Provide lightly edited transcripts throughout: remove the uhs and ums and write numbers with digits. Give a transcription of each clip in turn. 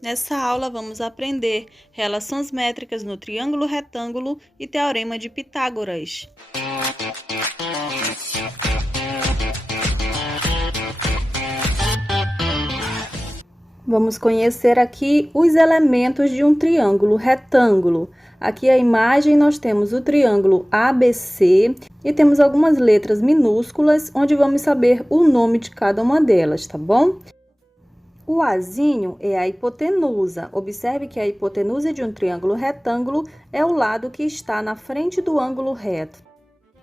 Nessa aula, vamos aprender relações métricas no triângulo retângulo e teorema de Pitágoras. Vamos conhecer aqui os elementos de um triângulo retângulo. Aqui a imagem nós temos o triângulo ABC e temos algumas letras minúsculas, onde vamos saber o nome de cada uma delas, tá bom? O Azinho é a hipotenusa. Observe que a hipotenusa de um triângulo retângulo é o lado que está na frente do ângulo reto.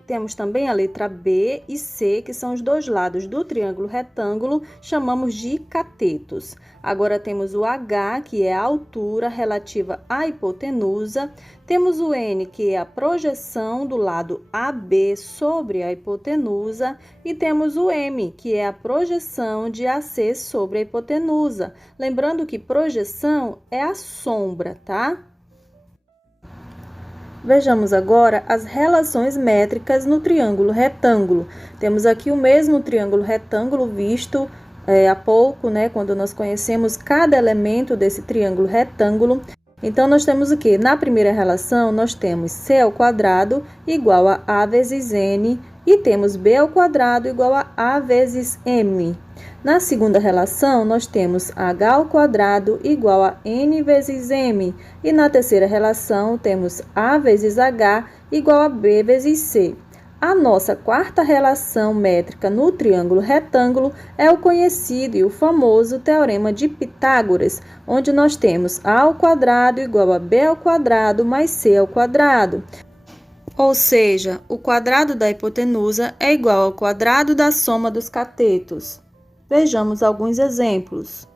Temos também a letra B e C, que são os dois lados do triângulo retângulo, chamamos de catetos. Agora temos o H, que é a altura relativa à hipotenusa. Temos o N, que é a projeção do lado AB sobre a hipotenusa. E temos o M, que é a projeção de AC sobre a hipotenusa. Lembrando que projeção é a sombra, tá? Vejamos agora as relações métricas no triângulo retângulo. Temos aqui o mesmo triângulo retângulo visto há pouco, né, quando nós conhecemos cada elemento desse triângulo retângulo. Então, nós temos o quê? Na primeira relação, nós temos C ao quadrado igual a A vezes N e temos B ao quadrado igual a A vezes M. Na segunda relação, nós temos H ao quadrado igual a N vezes M. E na terceira relação, temos A vezes H igual a B vezes C. A nossa quarta relação métrica no triângulo retângulo é o conhecido e o famoso teorema de Pitágoras, onde nós temos A ao quadrado igual a B ao quadrado mais C ao quadrado. Ou seja, o quadrado da hipotenusa é igual ao quadrado da soma dos catetos. Vejamos alguns exemplos.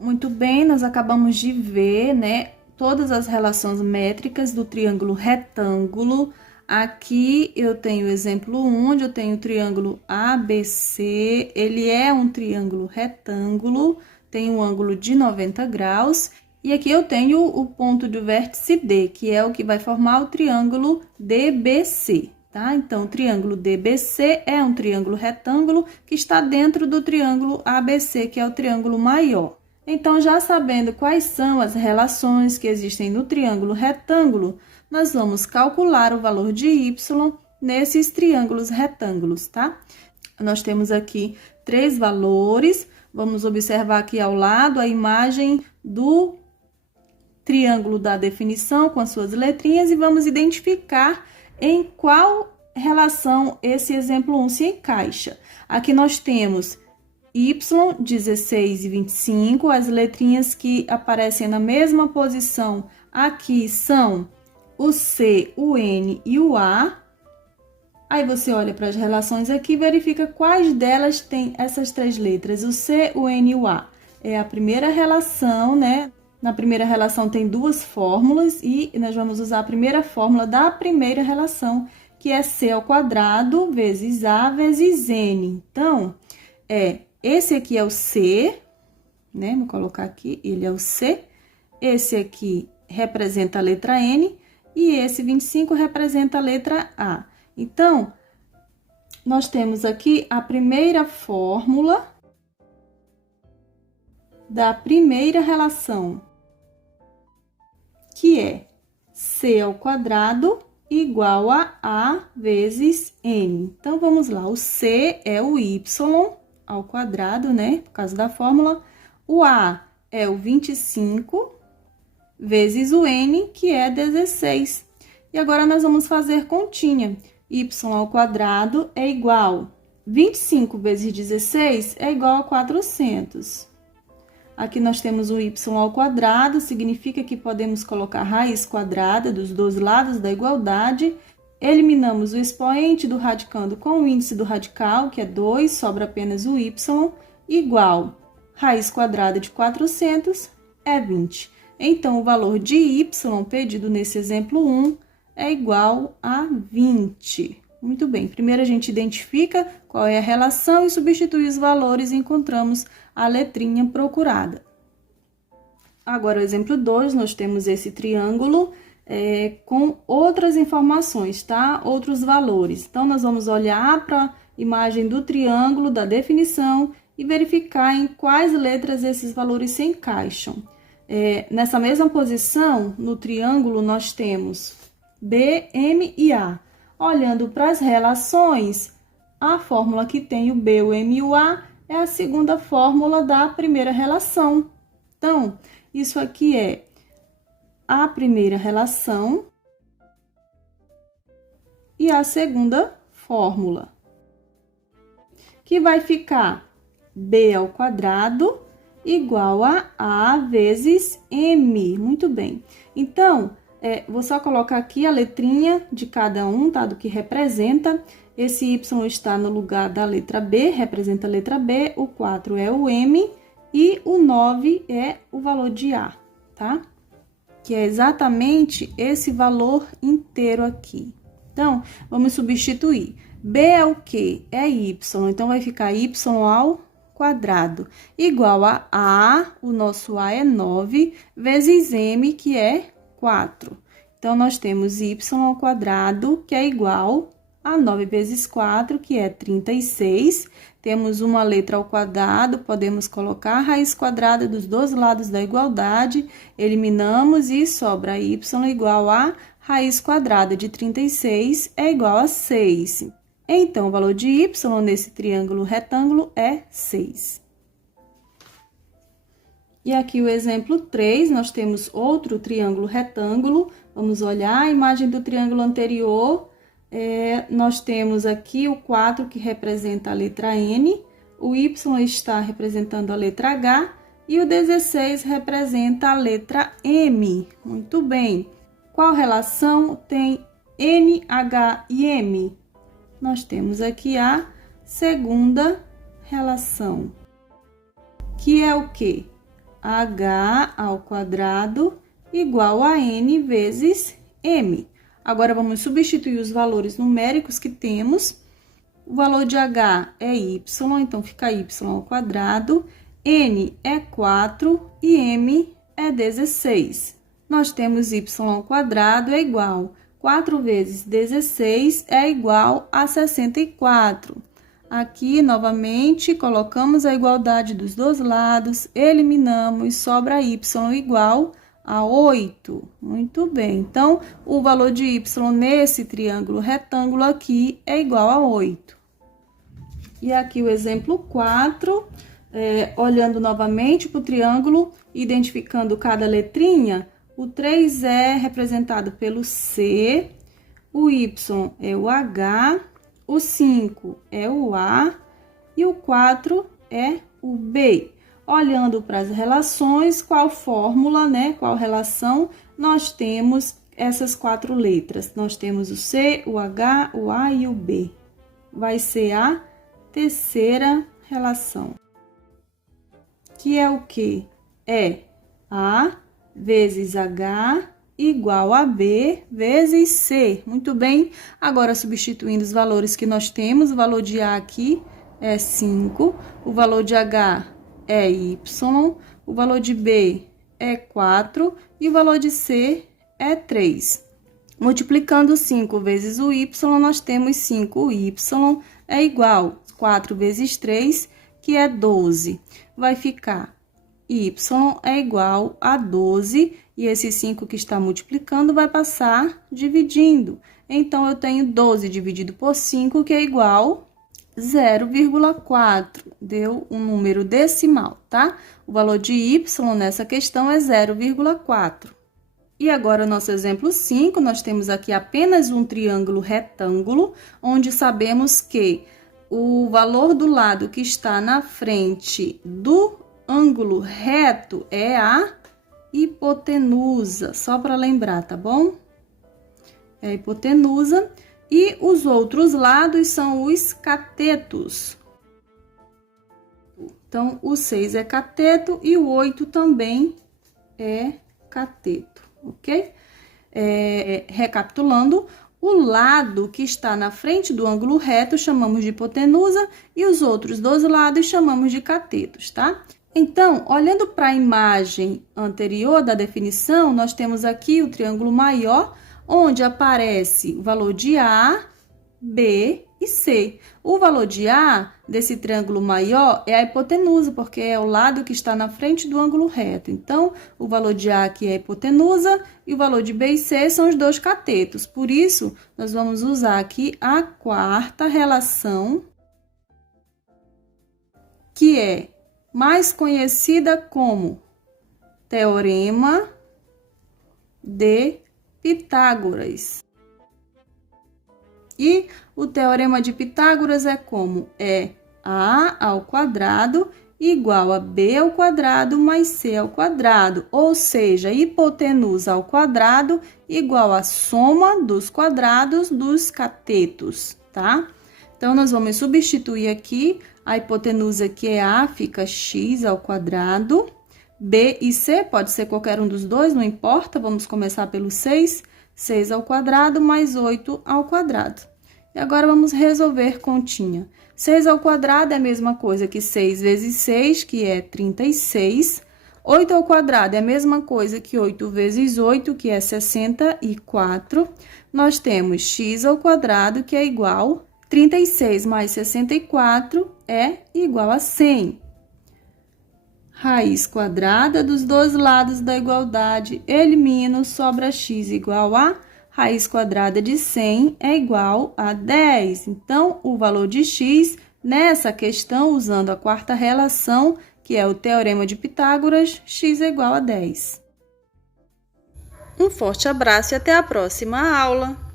Muito bem, nós acabamos de ver, né, todas as relações métricas do triângulo retângulo. Aqui eu tenho o exemplo 1, onde eu tenho o triângulo ABC. Ele é um triângulo retângulo, tem um ângulo de 90 graus. E aqui eu tenho o ponto do vértice D, que é o que vai formar o triângulo DBC. Tá? Então, o triângulo DBC é um triângulo retângulo que está dentro do triângulo ABC, que é o triângulo maior. Então, já sabendo quais são as relações que existem no triângulo retângulo, nós vamos calcular o valor de y nesses triângulos retângulos, tá? Nós temos aqui 3 valores. Vamos observar aqui ao lado a imagem do triângulo da definição com as suas letrinhas e vamos identificar em qual relação esse exemplo 1 se encaixa. Aqui nós temos y, 16 e 25, as letrinhas que aparecem na mesma posição aqui são o C, o N e o A. Aí você olha para as relações aqui e verifica quais delas têm essas 3 letras, o C, o N e o A. É a primeira relação, né? Na primeira relação tem 2 fórmulas e nós vamos usar a primeira fórmula da primeira relação, que é C ao quadrado vezes A vezes N. Então, esse aqui é o C, né? Vou colocar aqui, ele é o C. Esse aqui representa a letra N e esse 25 representa a letra A. Então, nós temos aqui a primeira fórmula da primeira relação, que é C ao quadrado igual a A vezes N. Então, vamos lá. O C é o Y ao quadrado, né? Por causa da fórmula. O A é o 25 vezes o N, que é 16. E agora, nós vamos fazer continha. Y ao quadrado é igual 25 vezes 16 é igual a 400. Aqui nós temos o y ao quadrado, significa que podemos colocar raiz quadrada dos dois lados da igualdade. Eliminamos o expoente do radicando com o índice do radical, que é 2, sobra apenas o y, igual raiz quadrada de 400 é 20. Então, o valor de y pedido nesse exemplo 1 é igual a 20. Muito bem, primeiro a gente identifica qual é a relação e substitui os valores e encontramos a letrinha procurada. Agora, o exemplo 2, nós temos esse triângulo com outras informações, tá? Outros valores. Então, nós vamos olhar para a imagem do triângulo, da definição, e verificar em quais letras esses valores se encaixam. Nessa mesma posição, no triângulo, nós temos B, M e A. Olhando para as relações, a fórmula que tem o B, o M e o A é a segunda fórmula da primeira relação. Então, isso aqui é a primeira relação e a segunda fórmula, que vai ficar B ao quadrado igual a vezes M. Muito bem. Então, vou só colocar aqui a letrinha de cada um, tá? Do que representa. Esse Y está no lugar da letra B, representa a letra B. O 4 é o M e o 9 é o valor de A, tá? Que é exatamente esse valor inteiro aqui. Então, vamos substituir. B é o quê? É Y. Então, vai ficar Y ao quadrado igual a, o nosso A é 9, vezes M, que é 4. Então, nós temos Y ao quadrado, que é igual a 9 vezes 4, que é 36. Temos uma letra ao quadrado, podemos colocar a raiz quadrada dos dois lados da igualdade, eliminamos e sobra Y igual a raiz quadrada de 36 é igual a 6. Então, o valor de Y nesse triângulo retângulo é 6. E aqui o exemplo 3, nós temos outro triângulo retângulo. Vamos olhar a imagem do triângulo anterior. Nós temos aqui o 4 que representa a letra N, o Y está representando a letra H e o 16 representa a letra M. Muito bem. Qual relação tem N, H e M? Nós temos aqui a segunda relação, que é o quê? H ao quadrado igual a N vezes M. Agora, vamos substituir os valores numéricos que temos. O valor de H é Y, então fica Y ao quadrado. N é 4 e M é 16. Nós temos Y ao quadrado é igual 4 vezes 16 é igual a 64. Aqui, novamente, colocamos a igualdade dos dois lados, eliminamos, sobra Y igual a 8. Muito bem. Então, o valor de Y nesse triângulo retângulo aqui é igual a 8. E aqui o exemplo 4, olhando novamente para o triângulo, identificando cada letrinha, o 3 é representado pelo C, o Y é o H, o 5 é o A e o 4 é o B. Olhando para as relações, qual fórmula, qual relação nós temos essas 4 letras? Nós temos o C, o H, o A e o B. Vai ser a terceira relação, que é o quê? É A vezes H igual a B vezes C. Muito bem. Agora, substituindo os valores que nós temos, o valor de A aqui é 5, o valor de H é Y, o valor de B é 4 e o valor de C é 3. Multiplicando 5 vezes o Y, nós temos 5Y é igual a 4 vezes 3, que é 12. Vai ficar Y é igual a 12, e esse 5 que está multiplicando vai passar dividindo. Então, eu tenho 12 dividido por 5, que é igual a 0,4. Deu um número decimal, tá? O valor de Y nessa questão é 0,4. E agora, nosso exemplo 5, nós temos aqui apenas um triângulo retângulo, onde sabemos que o valor do lado que está na frente do ângulo reto é a hipotenusa, só para lembrar, tá bom? É a hipotenusa. E os outros lados são os catetos. Então, o 6 é cateto e o 8 também é cateto, ok? Recapitulando, o lado que está na frente do ângulo reto chamamos de hipotenusa e os outros dois lados chamamos de catetos, tá? Então, olhando para a imagem anterior da definição, nós temos aqui o triângulo maior, onde aparece o valor de A, B e e C. O valor de A desse triângulo maior é a hipotenusa, porque é o lado que está na frente do ângulo reto. Então, o valor de A aqui é a hipotenusa e o valor de B e C são os dois catetos. Por isso, nós vamos usar aqui a quarta relação, que é mais conhecida como Teorema de Pitágoras. E o Teorema de Pitágoras é como? É A ao quadrado igual a B ao quadrado mais C ao quadrado, ou seja, hipotenusa ao quadrado igual a soma dos quadrados dos catetos, tá? Então, nós vamos substituir aqui a hipotenusa, que é A, fica x ao quadrado. B e C, pode ser qualquer um dos dois, não importa. Vamos começar pelo 6. 6 ao quadrado mais 8 ao quadrado. E agora, vamos resolver continha. 6 ao quadrado é a mesma coisa que 6 vezes 6, que é 36. 8 ao quadrado é a mesma coisa que 8 vezes 8, que é 64. Nós temos x ao quadrado, que é igual a 36 mais 64 é igual a 100. Raiz quadrada dos dois lados da igualdade, elimino, sobra x igual a raiz quadrada de 100 é igual a 10. Então, o valor de x nessa questão, usando a quarta relação, que é o Teorema de Pitágoras, x é igual a 10. Um forte abraço e até a próxima aula!